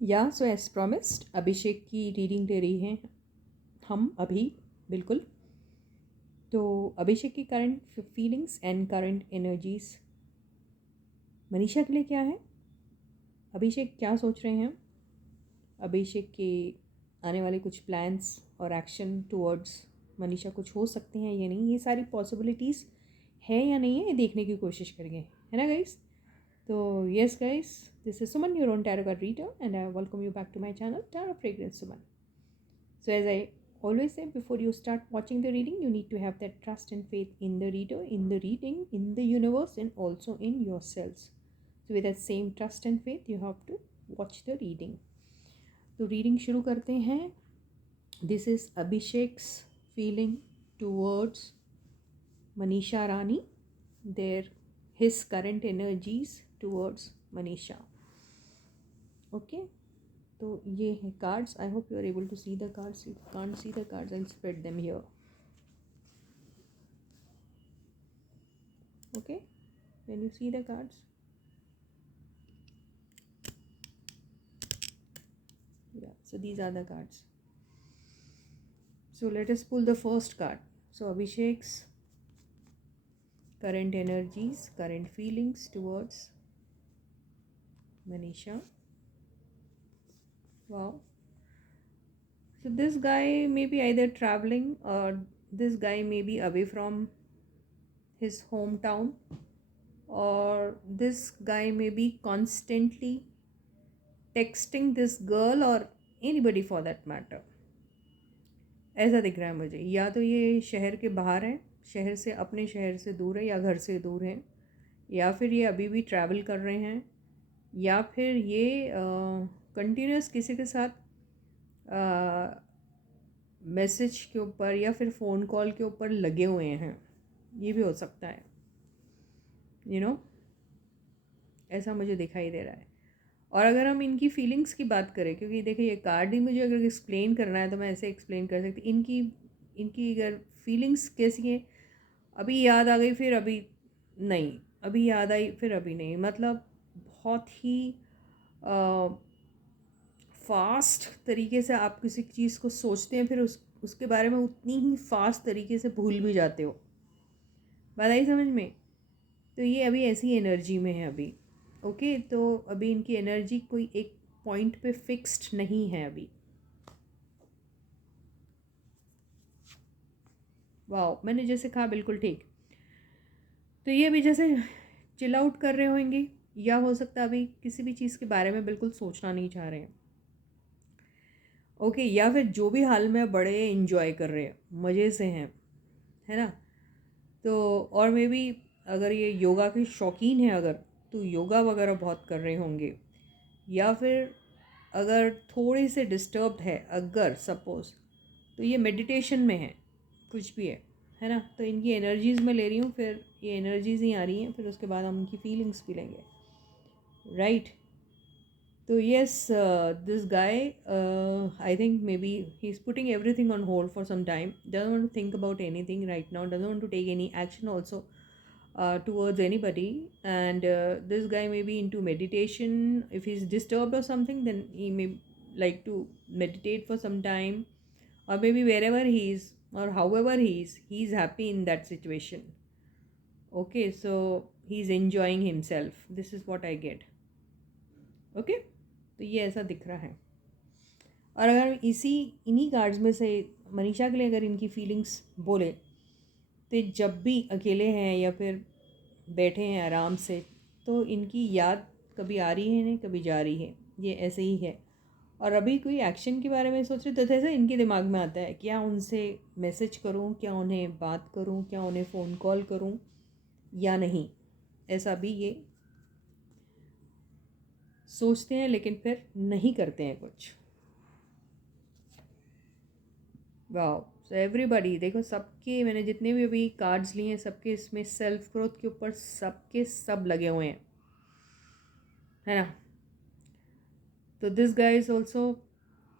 या so as promised अभिषेक की reading ले रही हैं हम अभी। बिल्कुल। तो अभिषेक की current feelings and current energies Manisha के लिए क्या है, अभिषेक क्या सोच रहे हैं, अभिषेक के आने वाले कुछ प्लान्स और एक्शन टुवर्ड्स मनीषा कुछ हो सकते हैं या नहीं, ये सारी पॉसिबिलिटीज़ है या नहीं है, ये देखने की कोशिश करेंगे, है ना गाइस। तो yes guys, this is Suman, your own tarot card reader, and I welcome you back to my channel tarot fragrance Suman. So as I always say, before you start watching the reading, you need to have that trust and faith in the reader, in the reading, in the universe, and also in yourselves. So with that same trust and faith, you have to watch the reading. तो reading शुरू करते हैं. This is Abhishek's feeling towards Manisha Rani, there his current energies towards Manisha. Okay, तो ये है cards. I hope you are able to see the cards. If you can't see the cards, I'll spread them here. Okay, when you see the cards, yeah, so these are the cards. So let us pull the first card. So Abhishek's current energies, current feelings towards Manisha. Wow. So this guy may be either traveling, or this guy may be away from his hometown, or this guy may be constantly texting this girl or anybody for that matter. ऐसा दिख रहा है मुझे. या तो ये शहर के बाहर है, शहर से, अपने शहर से दूर है, या घर से दूर है, या फिर ये अभी भी ट्रैवल कर रहे हैं, या फिर ये कंटिन्यूस किसी के साथ मैसेज के ऊपर या फिर फ़ोन कॉल के ऊपर लगे हुए हैं. ये भी हो सकता है, यू नो, ऐसा मुझे दिखाई दे रहा है. और अगर हम इनकी फीलिंग्स की बात करें, क्योंकि देखिए ये कार्ड ही मुझे अगर एक्सप्लेन करना है तो मैं ऐसे एक्सप्लेन कर सकती. इनकी इनकी अगर फीलिंग्स कैसी हैं, अभी याद आ गई फिर अभी नहीं, अभी याद आई फिर अभी नहीं, मतलब बहुत ही फास्ट तरीके से आप किसी चीज़ को सोचते हैं, फिर उसके बारे में उतनी ही फास्ट तरीके से भूल भी जाते हो. बात आई समझ में. तो ये अभी ऐसी एनर्जी में है अभी. ओके, तो अभी इनकी एनर्जी कोई एक पॉइंट पे फिक्स्ड नहीं है अभी. वाह, मैंने जैसे कहा बिल्कुल ठीक. तो ये अभी जैसे चिल आउट कर रहे होंगे, या हो सकता है अभी किसी भी चीज़ के बारे में बिल्कुल सोचना नहीं चाह रहे हैं. ओके, या फिर जो भी हाल में बड़े इन्जॉय कर रहे हैं, मज़े से हैं, है ना. तो और मे बी अगर ये योगा के शौकीन है, अगर तो योगा वगैरह बहुत कर रहे होंगे, या फिर अगर थोड़े से डिस्टर्ब्ड है अगर सपोज़, तो ये मेडिटेशन में है, कुछ भी है ना. तो इनकी एनर्जीज़ मैं ले रही हूँ, फिर ये एनर्जीज़ ही आ रही हैं, फिर उसके बाद हम उनकी फीलिंग्स भी लेंगे, राइट. तो yes, this guy, I think maybe he is putting everything on hold for some time, doesn't want to think about anything right now, doesn't want to take any action also towards anybody. And this guy may be into meditation. If he's disturbed or something, then he may like to meditate for some time, or maybe wherever he is or however he's happy in that situation. Okay, so he's enjoying himself, this is what I get. Okay, तो ये ऐसा दिख रहा है. और अगर इन्हीं cards में से मनीषा के लिए अगर इनकी फीलिंग्स बोले, तो जब भी अकेले हैं या फिर बैठे हैं आराम से, तो इनकी याद कभी आ रही है नहीं, कभी जा रही है, ये ऐसे ही है. और अभी कोई एक्शन के बारे में सोच रहे, तो ऐसा इनके दिमाग में आता है, क्या उनसे मैसेज करूं, क्या उन्हें बात करूं, क्या उन्हें फ़ोन कॉल करूं या नहीं, ऐसा भी ये सोचते हैं, लेकिन फिर नहीं करते हैं कुछ. वाह. सो एवरीबडी, देखो सबके, मैंने जितने भी अभी कार्ड्स लिए हैं, सबके इसमें सेल्फ ग्रोथ के ऊपर सबके सब लगे हुए हैं, है ना. तो this guy is also,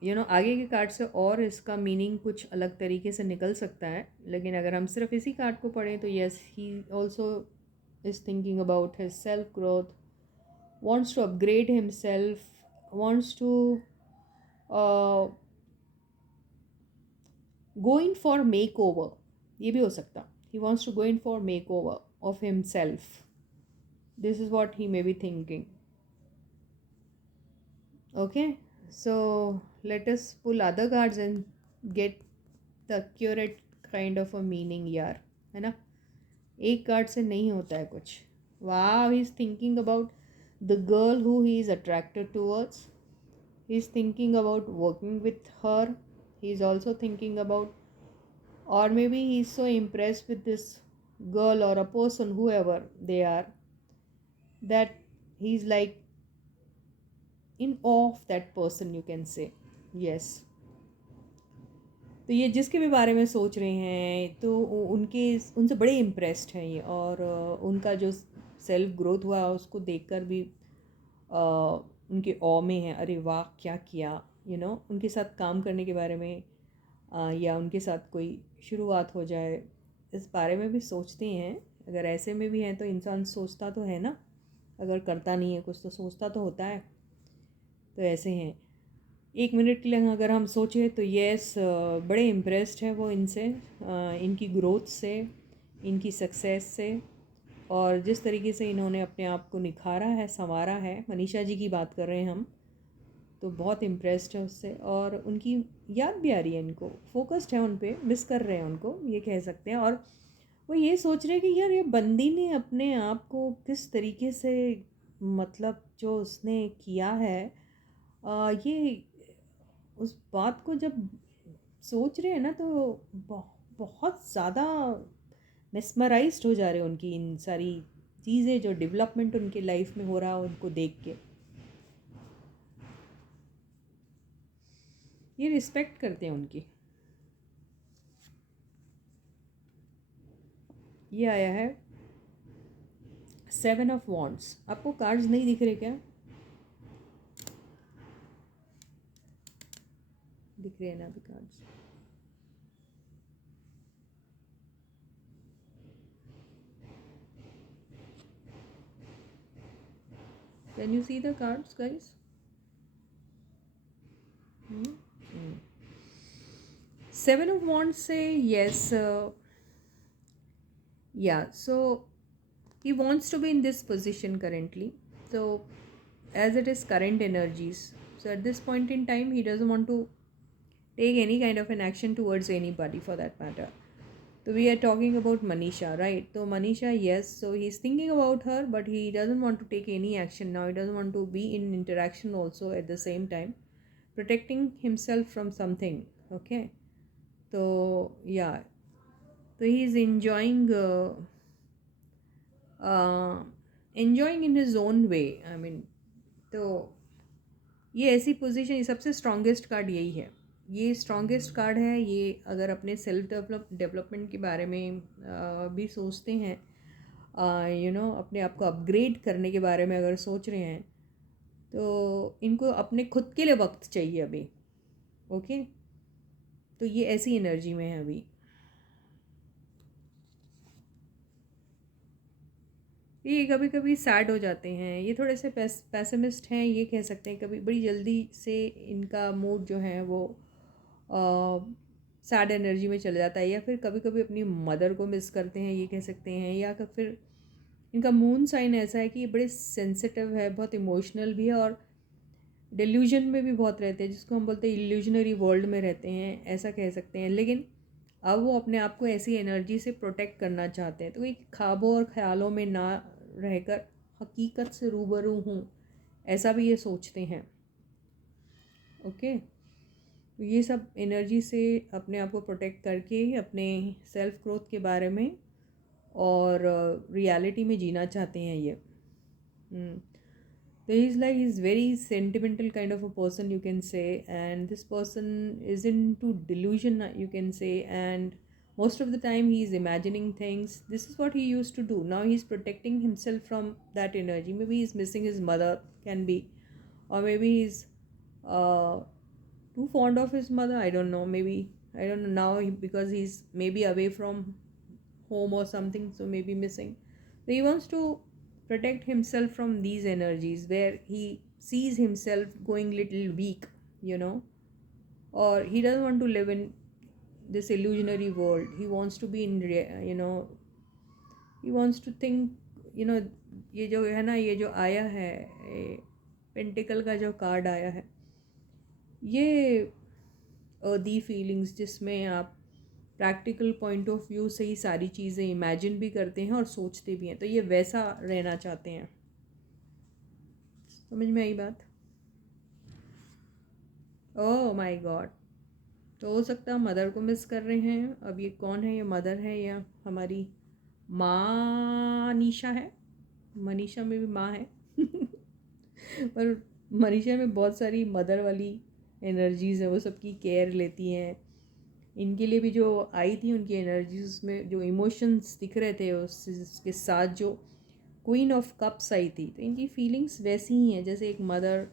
you know, आगे के कार्ड से और इसका मीनिंग कुछ अलग तरीके से निकल सकता है, लेकिन अगर हम सिर्फ इसी कार्ड को पढ़ें तो yes, he also is thinking about his self growth, wants to upgrade himself, wants to uh, go in for makeover. ये भी हो सकता. He wants to go in for makeover of himself. This is what he may be thinking. Okay, so let us pull other cards and get the accurate kind of a meaning यार, है ना. एक card से नहीं होता है कुछ. Wow, he's thinking about the girl who he is attracted towards. He's thinking about working with her. He's also thinking about, or maybe he's so impressed with this girl or a person, whoever they are, that he's like in awe of that person, you can say. Yes. तो ये जिसके भी बारे में सोच रहे हैं तो उनके उनसे बड़े इम्प्रेस्ड हैं ये, और उनका जो सेल्फ ग्रोथ हुआ उसको देखकर भी उनके ऑ में है. अरे वाह क्या किया, उनके साथ काम करने के बारे में, या उनके साथ कोई शुरुआत हो जाए, इस बारे में भी सोचते हैं. अगर ऐसे में भी हैं तो इंसान सोचता तो है ना, अगर करता नहीं है कुछ तो सोचता तो होता है. तो ऐसे हैं. 1 मिनट के लिए अगर हम सोचें तो यस, बड़े इम्प्रेस्ड है वो इनसे, इनकी ग्रोथ से, इनकी सक्सेस से, और जिस तरीके से इन्होंने अपने आप को निखारा है, संवारा है. मनीषा जी की बात कर रहे हैं हम, तो बहुत इम्प्रेस्ड है उससे, और उनकी याद भी आ रही है इनको. फोकस्ड है उन पे, मिस कर रहे हैं उनको, ये कह सकते हैं. और वो ये सोच रहे हैं कि यार ये बंदी ने अपने आप को किस तरीके से, मतलब जो उसने किया है, ये उस बात को जब सोच रहे हैं ना तो बहुत ज़्यादा मेस्मराइज्ड हो जा रहे हैं उनकी इन सारी चीज़ें, जो डेवलपमेंट उनकी लाइफ में हो रहा है उनको देख के. ये रिस्पेक्ट करते हैं उनकी. ये आया है 7 ऑफ वॉन्ड्स. आपको कार्ड्स नहीं दिख रहे क्या? दिख रहे हैं ना अभी cards? Can you see the cards guys? Seven of Wands say yes, yeah, so he wants to be in this position currently. So as it is current energies, so at this point in time he doesn't want to take any kind of an action towards anybody for that matter. So we are talking about Manisha, right? So Manisha, yes, so he's thinking about her, but he doesn't want to take any action now. He doesn't want to be in interaction also at the same time, protecting himself from something. Okay, so yeah, so he's enjoying in his own way. I mean, तो ये ऐसी position, ये सबसे strongest card यही है. ये strongest card है ये. अगर अपने सेल्फ डेवलपमेंट के बारे में भी सोचते हैं, अपने आप को अपग्रेड करने के बारे में अगर सोच रहे हैं, तो इनको अपने खुद के लिए वक्त चाहिए अभी. ओके, तो ये ऐसी एनर्जी में है अभी. ये कभी कभी सैड हो जाते हैं, ये थोड़े से पैसिमिस्ट हैं, ये कह सकते हैं. कभी बड़ी जल्दी से इनका मूड जो है वो सैड एनर्जी में चला जाता है, या फिर कभी कभी अपनी मदर को मिस करते हैं, ये कह सकते हैं. या फिर इनका मून साइन ऐसा है कि ये बड़े सेंसिटिव है, बहुत इमोशनल भी है, और डिल्यूजन में भी बहुत रहते हैं, जिसको हम बोलते हैं इल्यूजनरी वर्ल्ड में रहते हैं, ऐसा कह सकते हैं. लेकिन अब वो अपने आप को ऐसी एनर्जी से प्रोटेक्ट करना चाहते हैं. तो एक ख्वाबों और ख्यालों में ना रहकर हकीकत से रूबरू हूँ, ऐसा भी ये सोचते हैं. ओके, तो ये सब एनर्जी से अपने आप को प्रोटेक्ट करके अपने सेल्फ ग्रोथ के बारे में और रियलिटी में जीना चाहते हैं ये. So he's very sentimental kind of a person, you can say, and this person is into delusion, you can say, and most of the time he's imagining things. This is what he used to do. Now he's protecting himself from that energy. Maybe he's missing his mother, can be, or maybe he's too fond of his mother. I don't know. Maybe I don't know now because he's maybe away from home or something, so maybe missing. So he wants to protect himself from these energies where he sees himself going little weak, you know, or he doesn't want to live in this illusionary world. He wants to be in you know, he wants to think, you know, ये जो है ना, ये जो आया है, pentacle का जो कार्ड आया है, ये अर्दी फीलिंग्स जिसमें आप प्रैक्टिकल पॉइंट ऑफ व्यू से ही सारी चीज़ें इमेजिन भी करते हैं और सोचते भी हैं, तो ये वैसा रहना चाहते हैं। समझ में आई बात? Oh my God. तो हो सकता है मदर को मिस कर रहे हैं। अब ये कौन है, ये मदर है या हमारी माँ निशा है? मनीषा में भी माँ है पर मनीषा में बहुत सारी मदर वाली एनर्जीज़ है, वो सबकी केयर लेती हैं। इनके लिए भी जो आई थी उनकी एनर्जीज, उसमें जो इमोशंस दिख रहे थे उसके साथ जो क्वीन ऑफ कप्स आई थी, तो इनकी फीलिंग्स वैसी ही हैं जैसे एक मदर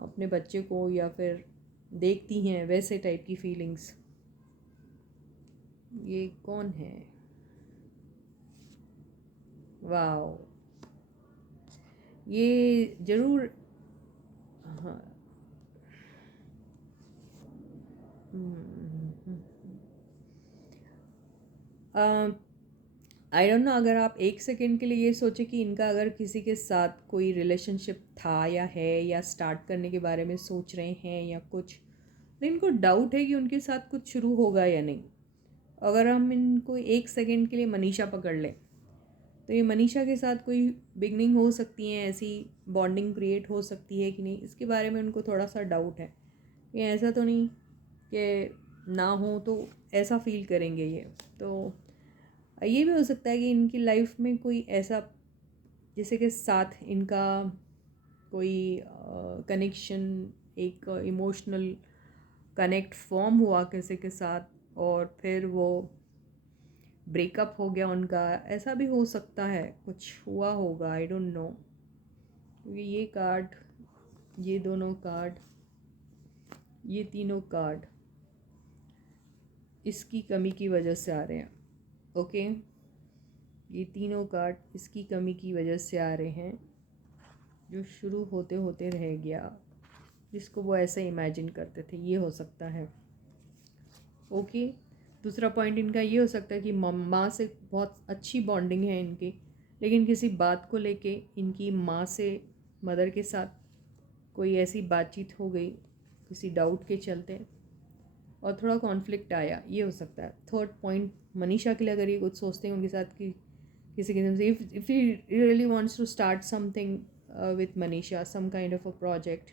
अपने बच्चे को या फिर देखती हैं, वैसे टाइप की फीलिंग्स। ये कौन है? वाओ, ये ज़रूर। हाँ। आई डोंट नो, अगर आप एक सेकेंड के लिए ये सोचे कि इनका अगर किसी के साथ कोई रिलेशनशिप था या है या स्टार्ट करने के बारे में सोच रहे हैं या कुछ, तो इनको डाउट है कि उनके साथ कुछ शुरू होगा या नहीं। अगर हम इनको एक सेकेंड के लिए मनीषा पकड़ लें, तो ये मनीषा के साथ कोई बिगनिंग हो सकती है, ऐसी बॉन्डिंग क्रिएट हो सकती है कि नहीं, इसके बारे में उनको थोड़ा सा डाउट है। ये ऐसा तो नहीं कि ना हो तो ऐसा फील करेंगे ये। तो ये भी हो सकता है कि इनकी लाइफ में कोई ऐसा जिसके के साथ इनका कोई कनेक्शन, एक इमोशनल कनेक्ट फॉर्म हुआ किसी के साथ और फिर वो ब्रेकअप हो गया उनका, ऐसा भी हो सकता है, कुछ हुआ होगा, आई डोंट नो। क्योंकि ये कार्ड, ये दोनों कार्ड, ये तीनों कार्ड इसकी कमी की वजह से आ रहे हैं। ओके, ये तीनों कार्ड इसकी कमी की वजह से आ रहे हैं, जो शुरू होते होते रह गया, जिसको वो ऐसे इमेजिन करते थे, ये हो सकता है। ओके, दूसरा पॉइंट इनका ये हो सकता है कि माँ से बहुत अच्छी बॉन्डिंग है इनकी, लेकिन किसी बात को लेके इनकी माँ से, मदर के साथ कोई ऐसी बातचीत हो गई किसी डाउट के चलते और थोड़ा कॉन्फ्लिक्ट आया, ये हो सकता है। थर्ड पॉइंट मनीषा के लिए अगर ये कुछ सोचते हैं उनके साथ कि किसी किस्म से, if he really wants to start something with Manisha, some kind of a project,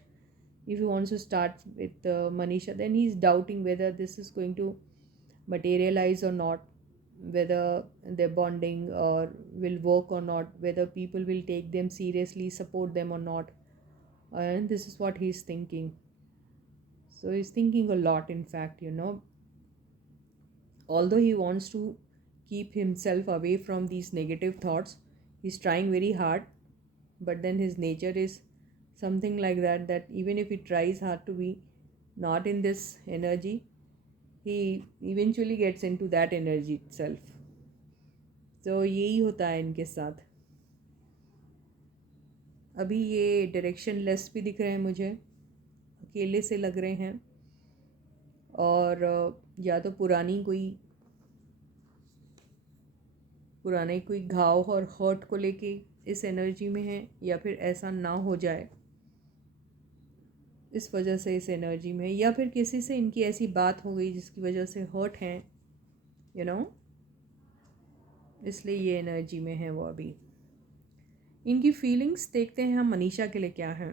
if he wants to start with Manisha, then he's doubting whether this is going to materialize or not, whether their bonding or will work or not, whether people will take them seriously, support them or not, and this is what he's thinking. So he's thinking a lot, in fact, you know, although he wants to keep himself away from these negative thoughts, he's trying very hard, but then his nature is something like that, that even if he tries hard to be not in this energy, he eventually gets into that energy itself. तो यही होता है इनके साथ। अभी ये direction less भी दिख रहे हैं मुझे, अकेले से लग रहे हैं, और या तो पुराने कोई घाव और हर्ट को लेके इस एनर्जी में है, या फिर ऐसा ना हो जाए इस वजह से इस एनर्जी में, या फिर किसी से इनकी ऐसी बात हो गई जिसकी वजह से हर्ट हैं, यू नो, इसलिए ये एनर्जी में है वो अभी। इनकी फीलिंग्स देखते हैं हम मनीषा के लिए क्या है।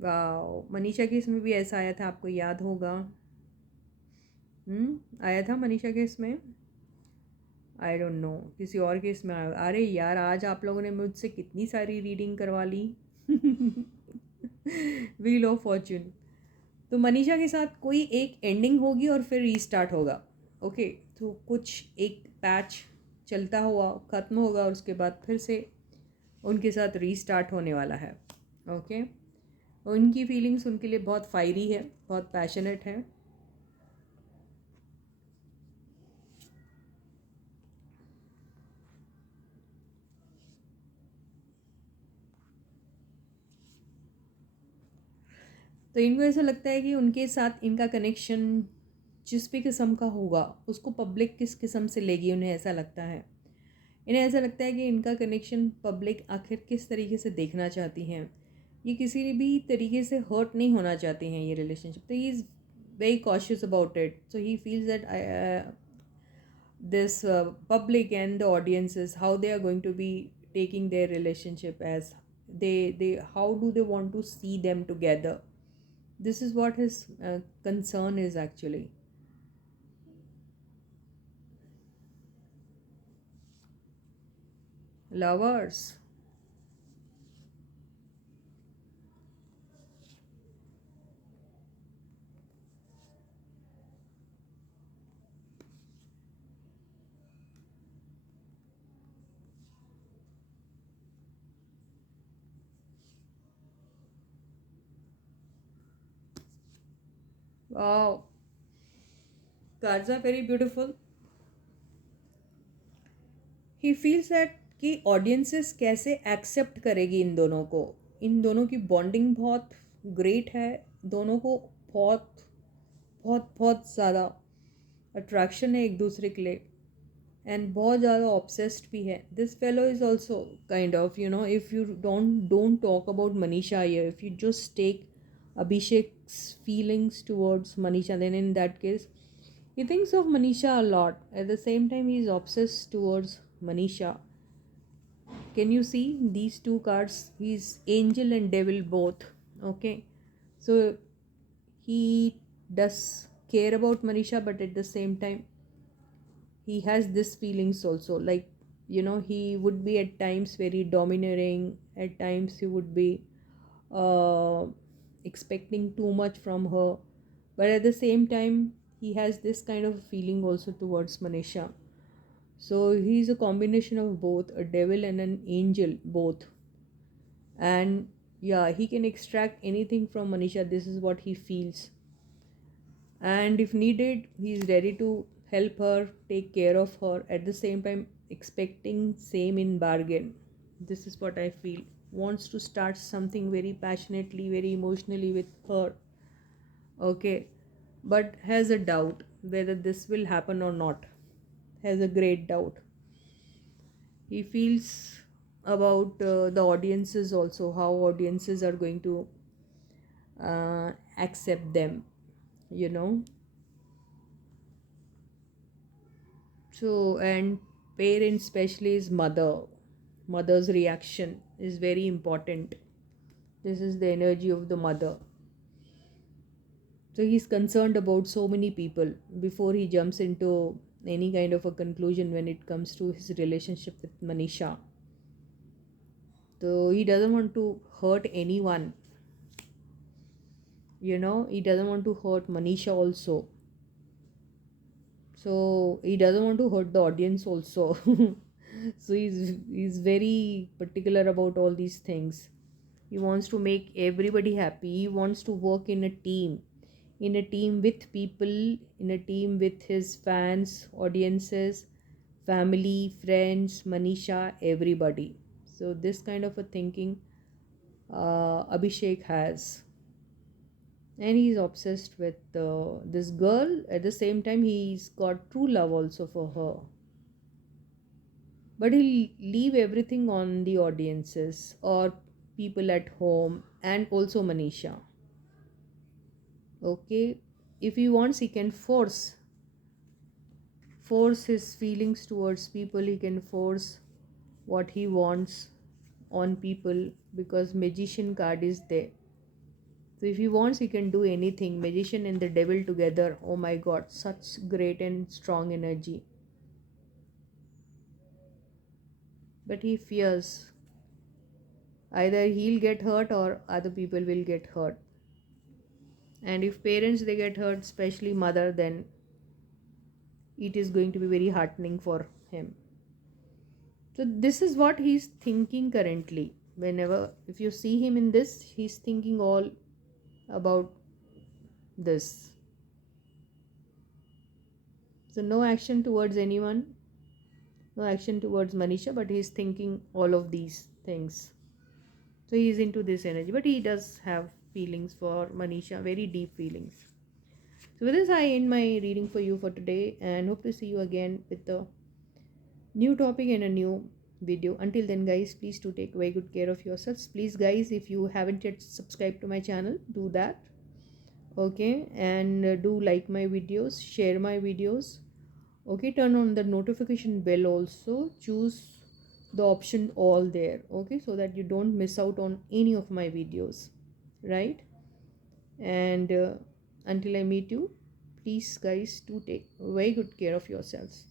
वाओ, मनीषा के इसमें भी ऐसा आया था, आपको याद होगा। आया था मनीषा के इसमें, आई डोंट नो, किसी और के इसमें आया। अरे यार, आज आप लोगों ने मुझसे कितनी सारी रीडिंग करवा ली व्हील ऑफ फॉर्च्यून। तो मनीषा के साथ कोई एक एंडिंग होगी और फिर रीस्टार्ट होगा। ओके, तो कुछ एक पैच चलता हुआ ख़त्म होगा और उसके बाद फिर से उनके साथ रीस्टार्ट होने वाला है। ओके, उनकी फीलिंग्स उनके लिए बहुत फायरी है, बहुत पैशनेट है। तो इनको ऐसा लगता है कि उनके साथ इनका कनेक्शन जिस भी किस्म का होगा उसको पब्लिक किस किस्म से लेगी, उन्हें ऐसा लगता है। इन्हें ऐसा लगता है कि इनका कनेक्शन पब्लिक आखिर किस तरीके से देखना चाहती हैं। ये किसी भी तरीके से हर्ट नहीं होना चाहती हैं ये रिलेशनशिप। तो he is very cautious about it. So he feels that this public and the audiences, how they are going to be taking their relationship, as they how do they want to see them together. This is what his concern is actually. Lovers. Wow, cards are very beautiful. He feels that कि audiences कैसे accept करेगी इन दोनों को। इन दोनों की bonding बहुत great है। दोनों को बहुत बहुत बहुत ज़्यादा अट्रैक्शन है एक दूसरे के लिए, एंड बहुत ज़्यादा ऑब्सेस्ड भी है। This fellow is also kind of, you know, if you don't talk about Manisha here, if you just take Abhishek's feelings towards Manisha, then in that case he thinks of Manisha a lot. At the same time, he is obsessed towards Manisha. Can you see these two cards? He's angel and devil both. Okay, so he does care about Manisha, but at the same time, he has this feelings also. Like, you know, he would be at times very domineering. At times, he would be uh, expecting too much from her, but at the same time, he has this kind of feeling also towards Manisha. So he's a combination of both, a devil and an angel, both. And yeah, he can extract anything from Manisha. This is what he feels. And if needed, he's ready to help her, take care of her, at the same time expecting same in bargain. This is what I feel. Wants to start something very passionately, very emotionally with her. Okay. But has a doubt whether this will happen or not. Has a great doubt. He feels about the audiences also, how audiences are going to accept them, you know. So, and parents, especially his mother's reaction is very important. This is the energy of the mother. So he's concerned about so many people before he jumps into any kind of a conclusion when it comes to his relationship with Manisha. So he doesn't want to hurt anyone. You know, he doesn't want to hurt Manisha also. So he doesn't want to hurt the audience also. So he's very particular about all these things. He wants to make everybody happy. He wants to work in a team with people, in a team with his fans, audiences, family, friends, Manisha, everybody. So this kind of a thinking Abhishek has, and he's obsessed with this girl. At the same time, he's got true love also for her, but he'll leave everything on the audiences or people at home, and also Manisha. Okay, if he wants, he can force his feelings towards people. He can force what he wants on people, because magician card is there. So if he wants, he can do anything. Magician and the devil together. Oh my god, such great and strong energy. But he fears either he'll get hurt or other people will get hurt. And if parents they get hurt, especially mother, then it is going to be very heartening for him. So this is what he's thinking currently. Whenever if you see him in this, he's thinking all about this. So no action towards anyone, no action towards Manisha, but he's thinking all of these things. So he's into this energy, but he does have feelings for Manisha, very deep feelings. So with this, I end my reading for you for today, and hope to see you again with a new topic and a new video. Until then, guys, please do take very good care of yourselves. Please, guys, if you haven't yet subscribed to my channel, do that. Okay, and do like my videos, share my videos. Okay, turn on the notification bell also. Choose the option all there. Okay, so that you don't miss out on any of my videos, right? And until I meet you, please, guys, do take very good care of yourselves.